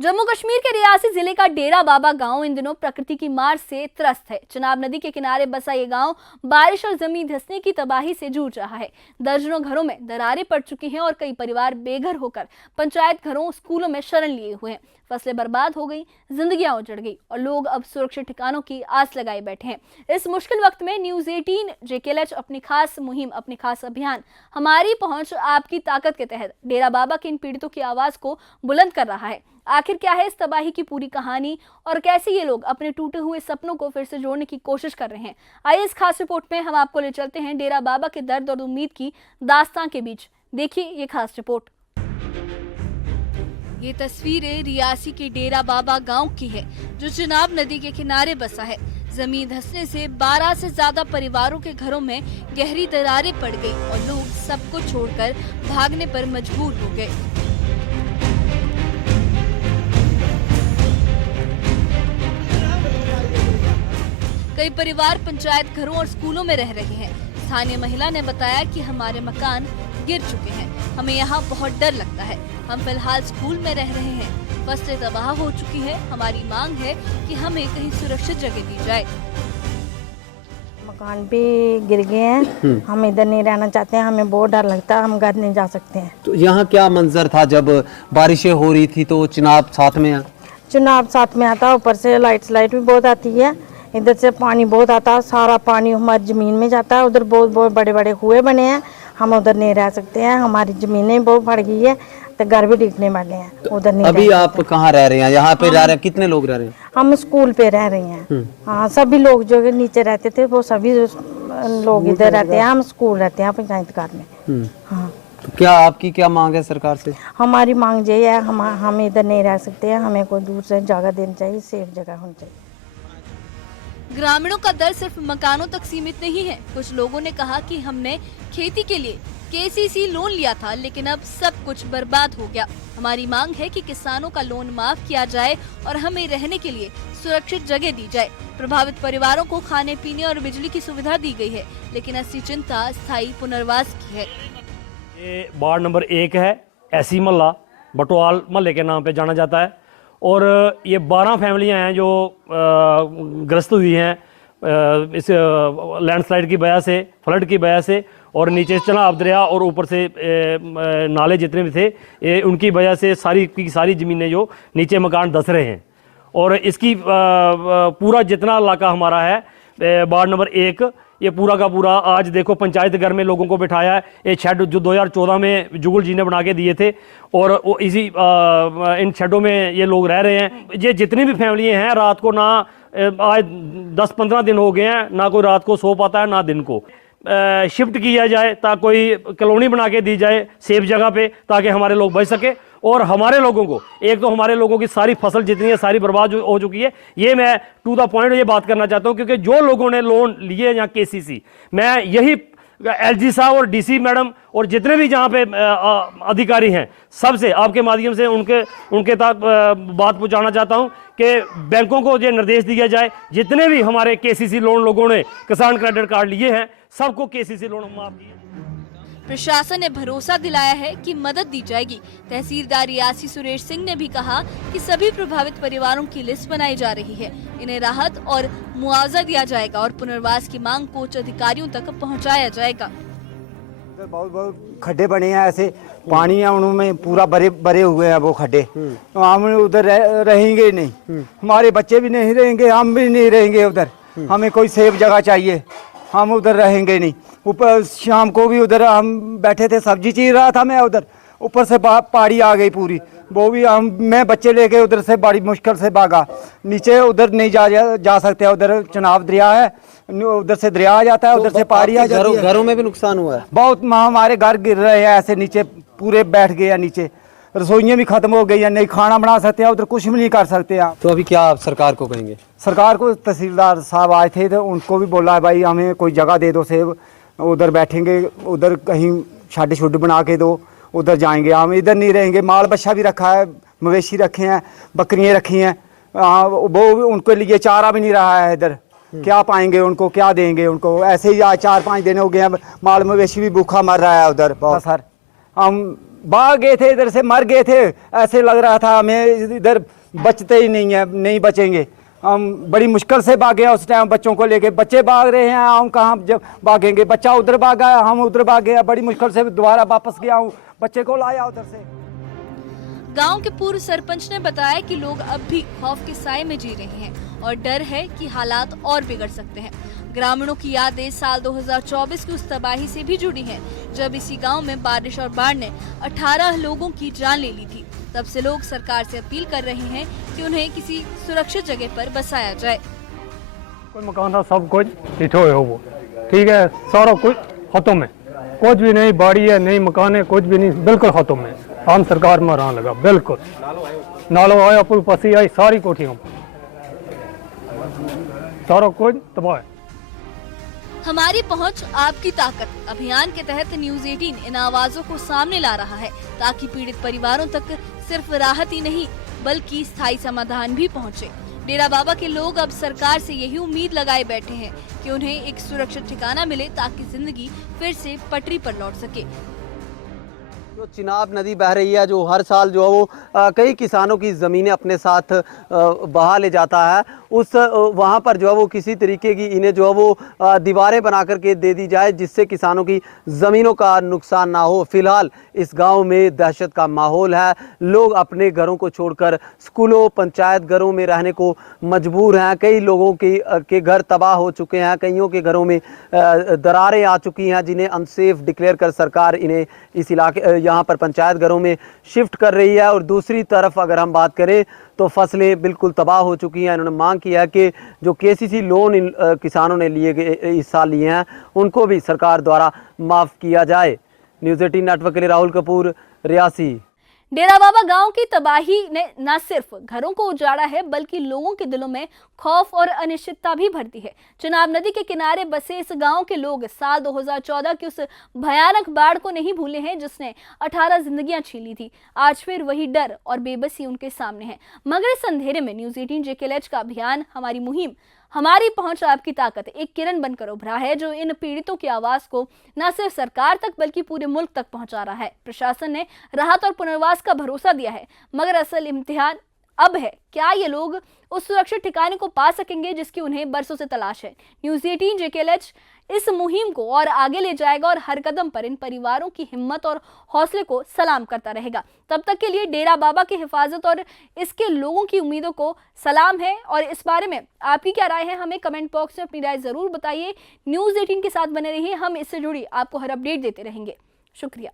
जम्मू कश्मीर के रियासी जिले का डेरा बाबा गांव इन दिनों प्रकृति की मार से त्रस्त है। चिनाब नदी के किनारे बसा ये गांव बारिश और जमीन धंसने की तबाही से जूझ रहा है। दर्जनों घरों में दरारें पड़ चुकी हैं और कई परिवार बेघर होकर पंचायत घरों, स्कूलों में शरण लिए हुए हैं। फसलें बर्बाद हो गई, जिंदगियां उजड़ गई और लोग अब सुरक्षित ठिकानों की आस लगाए बैठे हैं। इस मुश्किल वक्त में न्यूज़ 18 JKLH अपनी खास मुहिम, अपनी खास अभियान हमारी पहुंच आपकी ताकत के तहत डेरा बाबा के इन पीड़ितों की आवाज को बुलंद कर रहा है। आखिर क्या है इस तबाही की पूरी कहानी और कैसे ये लोग अपने टूटे हुए सपनों को फिर से जोड़ने की कोशिश कर रहे हैं, आइए इस खास रिपोर्ट में हम आपको ले चलते हैं डेरा बाबा के दर्द और उम्मीद की दास्तां के बीच। देखिए ये खास रिपोर्ट। ये तस्वीरें रियासी के डेरा बाबा गांव की है, जो चिनाब नदी के किनारे बसा है। जमीन धंसने से 12 से ज्यादा परिवारों के घरों में गहरी दरारें पड़ गई और लोग सबको छोड़कर भागने पर मजबूर हो गए। कई परिवार पंचायत घरों और स्कूलों में रह रहे हैं। स्थानीय महिला ने बताया कि हमारे मकान गिर चुके हैं, हमें यहाँ बहुत डर लगता है। हम फिलहाल स्कूल में रह रहे हैं, फसलें तबाह हो चुकी है। हमारी मांग है कि हमें कहीं सुरक्षित जगह दी जाए। मकान भी गिर गए हैं, हम इधर नहीं रहना चाहते हैं, हमें बहुत डर लगता है, हम घर नहीं जा सकते हैं। तो यहाँ क्या मंजर था जब बारिशें हो रही थी? तो चिनाब साथ में चुनाव साथ में आता, ऊपर से लाइट भी बहुत आती है, इधर से पानी बहुत आता है, सारा पानी हमारी जमीन में जाता है। उधर बहुत बहुत बड़े बड़े कुएं बने हैं, हम उधर नहीं रह सकते हैं, हमारी जमीनें बहुत फट गई है, तो घर भी टिकने वाले हैं, उधर नहीं। अभी आप कहाँ रह रहे हैं? यहाँ पे रह रहे हैं? कितने लोग रह रहे हैं? हम स्कूल पे रह रहे हैं। हाँ, सभी लोग जो नीचे रहते थे वो सभी लोग इधर रहते हैं, हम स्कूल रहते हैं पंचायत घर में। हाँ, तो क्या आपकी क्या मांग है सरकार से? हमारी मांग ये है, हम इधर नहीं रह सकते हैं, हमें कोई दूर से जगह देनी चाहिए, सेफ जगह होनी चाहिए। ग्रामीणों का दर्द सिर्फ मकानों तक सीमित नहीं है। कुछ लोगों ने कहा कि हमने खेती के लिए KCC लोन लिया था, लेकिन अब सब कुछ बर्बाद हो गया। हमारी मांग है कि किसानों का लोन माफ किया जाए और हमें रहने के लिए सुरक्षित जगह दी जाए। प्रभावित परिवारों को खाने पीने और बिजली की सुविधा दी गई है, लेकिन असली चिंता स्थायी पुनर्वास की है। ये वार्ड नंबर 1 है, ऐसी मोहल्ला बटवाल मोहल्ले के नाम पे जाना जाता है। और ये 12 फैमिलियां हैं जो ग्रस्त हुई हैं इस लैंडस्लाइड की वजह से, फ्लड की वजह से, और नीचे से चिनाब दरिया और ऊपर से नाले जितने भी थे, ये उनकी वजह से सारी की सारी ज़मीनें जो नीचे मकान धंस रहे हैं। और इसकी पूरा जितना इलाका हमारा है वार्ड नंबर 1, ये पूरा का पूरा आज देखो पंचायत घर में लोगों को बिठाया है। ये शेड जो 2014 में जुगल जी ने बना के दिए थे, और वो इसी इन शेडों में ये लोग रह रहे हैं। ये जितनी भी फैमिलियाँ हैं, रात को ना आज 10-15 दिन हो गए हैं, ना कोई रात को सो पाता है ना दिन को। शिफ्ट किया जाए, ताकि कोई कॉलोनी बना के दी जाए सेफ जगह पे, ताकि हमारे लोग बच सके। और हमारे लोगों को, एक तो हमारे लोगों की सारी फसल जितनी है सारी बर्बाद हो चुकी है। ये मैं टू द पॉइंट ये बात करना चाहता हूँ, क्योंकि जो लोगों ने लोन लिए यहाँ KCC, मैं यही LG साहब और DC मैडम और जितने भी जहाँ पे अधिकारी हैं, सबसे आपके माध्यम से उनके तक बात पहुँचाना चाहता हूँ कि बैंकों को ये निर्देश दिया जाए, जितने भी हमारे KCC लोन लोगों ने किसान क्रेडिट कार्ड लिए हैं, सबको KCC लोन माफ किए। प्रशासन ने भरोसा दिलाया है कि मदद दी जाएगी। तहसीलदार रियासी सुरेश सिंह ने भी कहा कि सभी प्रभावित परिवारों की लिस्ट बनाई जा रही है, इन्हें राहत और मुआवजा दिया जाएगा और पुनर्वास की मांग को उच्च अधिकारियों तक पहुंचाया जाएगा। बहुत बहुत खड्डे बने हैं, ऐसे पानी है उनमें पूरा भरे हुए हैं वो खड्डे, तो हम उधर रहेंगे नहीं, हमारे बच्चे भी नहीं रहेंगे, हम भी नहीं रहेंगे उधर। हमें कोई सेफ जगह चाहिए, हम उधर रहेंगे नहीं। ऊपर शाम को भी उधर हम बैठे थे, सब्जी चीर रहा था मैं उधर, ऊपर से पहाड़ी आ गई पूरी, वो भी मैं बच्चे लेके उधर से बड़ी मुश्किल से भागा। नीचे उधर नहीं जा सकते, उधर चिनाब दरिया है, उधर से दरिया आ जाता है, उधर से पहाड़ी आ जाती है। घरों में भी नुकसान हुआ है बहुत, हमारे घर गिर रहे हैं ऐसे, नीचे पूरे बैठ गए हैं, नीचे रसोइयाँ भी खत्म हो गई हैं, नहीं खाना बना सकते हैं, उधर कुछ भी नहीं कर सकते हैं। तो अभी क्या आप सरकार को कहेंगे? सरकार को तहसीलदार साहब आए थे, तो उनको भी बोला है भाई हमें कोई जगह दे दो, सेब उधर बैठेंगे, उधर कहीं शेड शुड बना के दो, उधर जाएंगे, हम इधर नहीं रहेंगे। माल बच्चा भी रखा है, मवेशी रखे हैं, बकरियाँ रखी हैं, वो उनके लिए चारा भी नहीं रहा है इधर, क्या पाएंगे उनको, क्या देंगे उनको? ऐसे ही आज 4-5 दिन हो गए हैं, माल मवेशी भी भूखा मर रहा है उधर। बहुत सर हम भाग गए थे इधर से, मर गए थे, ऐसे लग रहा था हमें इधर बचते ही नहीं है, नहीं बचेंगे। हम बड़ी मुश्किल से भागे उस टाइम बच्चों को लेके, बच्चे भाग रहे हैं, हम कहाँ जब भागेंगे, बच्चा उधर भागा, हम उधर भागे, बड़ी मुश्किल से दोबारा वापस गया हूँ, बच्चे को लाया उधर से। गांव के पूर्व सरपंच ने बताया कि लोग अब भी खौफ के साए में जी रहे हैं और डर है कि हालात और बिगड़ सकते हैं। ग्रामीणों की यादें साल 2024 की उस तबाही से भी जुड़ी हैं, जब इसी गांव में बारिश और बाढ़ ने 18 लोगों की जान ले ली थी। तब से लोग सरकार से अपील कर रहे हैं कि उन्हें किसी सुरक्षित जगह पर बसाया जाए। कोई मकान था, सब कुछ हिठो है वो, ठीक है, सारा कुछ हाथों में, कुछ भी नहीं, बाड़ी है नहीं, मकान है, कुछ भी नहीं, बिल्कुल हाथों में। हम सरकार में रहने लगा, बिल्कुल नालो आया, पुल पसी आई, सारी कोठियों सारा कुछ तबाह है। हमारी पहुंच, आपकी ताकत अभियान के तहत न्यूज़ 18 इन आवाजों को सामने ला रहा है, ताकि पीड़ित परिवारों तक सिर्फ राहत ही नहीं बल्कि स्थायी समाधान भी पहुंचे। डेरा बाबा के लोग अब सरकार से यही उम्मीद लगाए बैठे हैं कि उन्हें एक सुरक्षित ठिकाना मिले, ताकि जिंदगी फिर से पटरी पर लौट सके। जो चिनाब नदी बह रही है, जो हर साल जो है वो कई किसानों की ज़मीनें अपने साथ बहा ले जाता है, उस वहाँ पर जो है वो किसी तरीके की इन्हें जो है वो दीवारें बना करके दे दी जाए, जिससे किसानों की ज़मीनों का नुकसान ना हो। फिलहाल इस गांव में दहशत का माहौल है, लोग अपने घरों को छोड़कर स्कूलों, पंचायत घरों में रहने को मजबूर हैं। कई लोगों के घर तबाह हो चुके हैं, कईयों के घरों में दरारें आ चुकी हैं, जिन्हें अनसेफ डिक्लेयर कर सरकार इन्हें इस इलाके यहाँ पर पंचायत घरों में शिफ्ट कर रही है। और दूसरी तरफ अगर हम बात करें तो फसलें बिल्कुल तबाह हो चुकी हैं। इन्होंने मांग किया है कि जो केसीसी लोन इन किसानों ने इस साल लिए हैं, उनको भी सरकार द्वारा माफ़ किया जाए। न्यूज़ 18 नेटवर्क के लिए राहुल कपूर, रियासी। डेरा बाबा गांव की तबाही ने न सिर्फ घरों को उजाड़ा है, बल्कि लोगों के दिलों में खौफ और अनिश्चितता भी भर दी है। चिनाब नदी के किनारे बसे इस गांव के लोग साल 2014 की उस भयानक बाढ़ को नहीं भूले हैं, जिसने 18 जिंदगियां छीन ली थी। आज फिर वही डर और बेबसी उनके सामने है। मगर इस अंधेरे में न्यूज़ 18 JKLH का अभियान, हमारी मुहिम, हमारी पहुंच, आपकी ताकत एक किरण बनकर उभरा है, जो इन पीड़ितों की आवाज को न सिर्फ सरकार तक बल्कि पूरे मुल्क तक पहुंचा रहा है। प्रशासन ने राहत और पुनर्वास का भरोसा दिया है, मगर असल इम्तिहान अब है, क्या ये लोग उस सुरक्षित ठिकाने को पा सकेंगे जिसकी उन्हें बरसों से तलाश है। न्यूज़ 18 JKLH इस मुहिम को और आगे ले जाएगा और हर कदम पर इन परिवारों की हिम्मत और हौसले को सलाम करता रहेगा। तब तक के लिए डेरा बाबा की हिफाजत और इसके लोगों की उम्मीदों को सलाम है। और इस बारे में आपकी क्या राय है, हमें कमेंट बॉक्स में अपनी राय जरूर बताइए। न्यूज़ 18 के साथ बने रहिए, हम इससे जुड़ी आपको हर अपडेट देते रहेंगे। शुक्रिया।